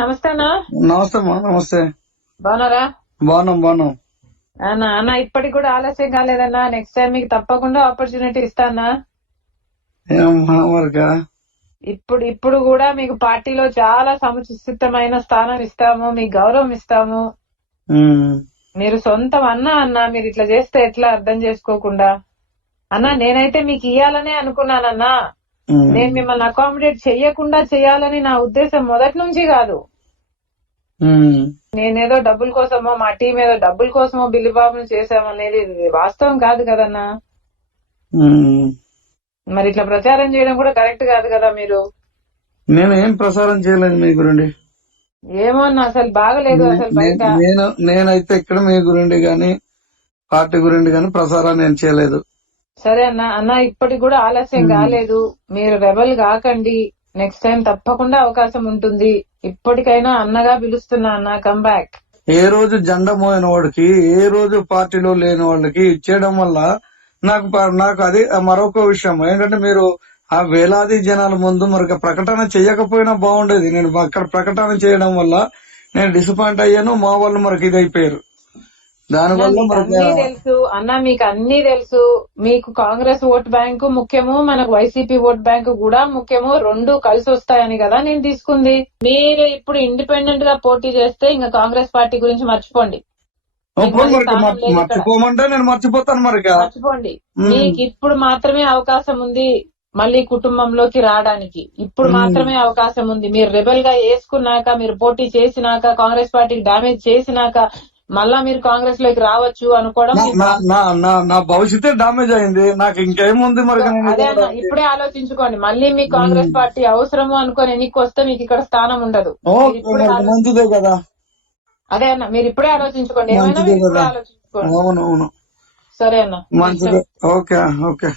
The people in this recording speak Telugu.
నమస్తే అన్నా. నమస్తే అమ్మా. నమస్తే. బాగున్నారా? బాగున్నాం. అన్న ఇప్పటికి కూడా ఆలస్యం కాలేదన్నా. నెక్స్ట్ టైం మీకు తప్పకుండా ఆపర్చునిటీ ఇస్తానా. ఏమమ్మా మరిగా ఇప్పుడు కూడా మీకు పార్టీలో చాలా సముచితమైన స్థానం ఇస్తాము, మీకు గౌరవం ఇస్తాము. మీరు సొంతం అన్నా మీరు ఇట్లా చేస్తే ఎట్లా అర్థం చేసుకోకుండా. అన్నా నేనైతే మీకు ఇయ్యాలనే అనుకున్నానన్నా. నేను మిమ్మల్ని అకామిడేట్ చెయ్యకుండా చెయ్యాలని నా ఉద్దేశం మొదటి నుంచి కాదు. నేనేదో డబ్బుల కోసమో మా టీం ఏదో డబ్బుల కోసమో బిల్లిబాబును చేశామనేది వాస్తవం కాదు కదన్నా. మరి ఇట్లా ప్రచారం చేయడం కూడా కరెక్ట్ కాదు కదా. మీరు నేనేం ప్రసారం చేయలేదు మీ గురించి. ఏమో అన్న అసలు బాగలేదు అసలు బయట. నేనైతే ఇక్కడ మీ గురించి గాని పార్టీ గురించి గాని ప్రసారం నేను చేయలేదు. సరే అన్న ఇప్పటికి కూడా ఆలస్యం కాలేదు. మీరు రెబల్ కాకండి. నెక్స్ట్ టైం తప్పకుండా అవకాశం ఉంటుంది. ఇప్పటికైనా అన్నగా పిలుస్తున్నా అన్న, కమ్ బ్యాక్. ఏ రోజు జెండా మోయిన వాడికి, ఏ రోజు పార్టీలో లేని వాళ్ళకి ఇచ్చేయడం వల్ల నాకు అది మరొక విషయం ఏంటంటే, మీరు ఆ వేలాది జనాల ముందు మరి ప్రకటన చేయకపోయినా బాగుండేది. నేను అక్కడ ప్రకటన చేయడం వల్ల నేను డిసప్పాయింట్ అయ్యాను. మా వాళ్ళు మరికి ఇది అయిపోయారు. దానివల్ల అన్నీ తెలుసు అన్న, మీకు అన్ని తెలుసు. మీకు కాంగ్రెస్ ఓట్ బ్యాంకు ముఖ్యము, మనకు వైసీపీ ఓట్ బ్యాంకు కూడా ముఖ్యము. రెండు కలిసి వస్తాయని కదా నేను తీసుకుంది. మీరు ఇప్పుడు ఇండిపెండెంట్ గా పోటీ చేస్తే ఇంకా కాంగ్రెస్ పార్టీ గురించి మర్చిపోండి. మర్చిపోమంటే నేను మర్చిపోతాను. మర్చిపోండి. మీకు ఇప్పుడు మాత్రమే అవకాశం ఉంది మళ్ళీ కుటుంబంలోకి రావడానికి. ఇప్పుడు మాత్రమే అవకాశం ఉంది. మీరు రెబల్ గా వేసుకున్నాక, మీరు పోటీ చేసినాక, కాంగ్రెస్ పార్టీకి డామేజ్ చేసినాక మళ్ళా మీరు కాంగ్రెస్ లోకి రావచ్చు అనుకోవడం. నా భవిష్యత్తే డామేజ్ అయింది. నాకు ఇంకేముంది మరి. అదే అన్న, ఇప్పుడే ఆలోచించుకోండి. మళ్ళీ మీ కాంగ్రెస్ పార్టీ అవసరము అనుకోని ఎన్నిక వస్తే మీకు ఇక్కడ స్థానం ఉండదు. మంచిదే కదా. అదే అన్న, మీరు ఇప్పుడే ఆలోచించుకోండి. ఏమైనా ఆలోచించుకోండి. అవునవును. సరే అన్న. మంచిదే. ఓకే.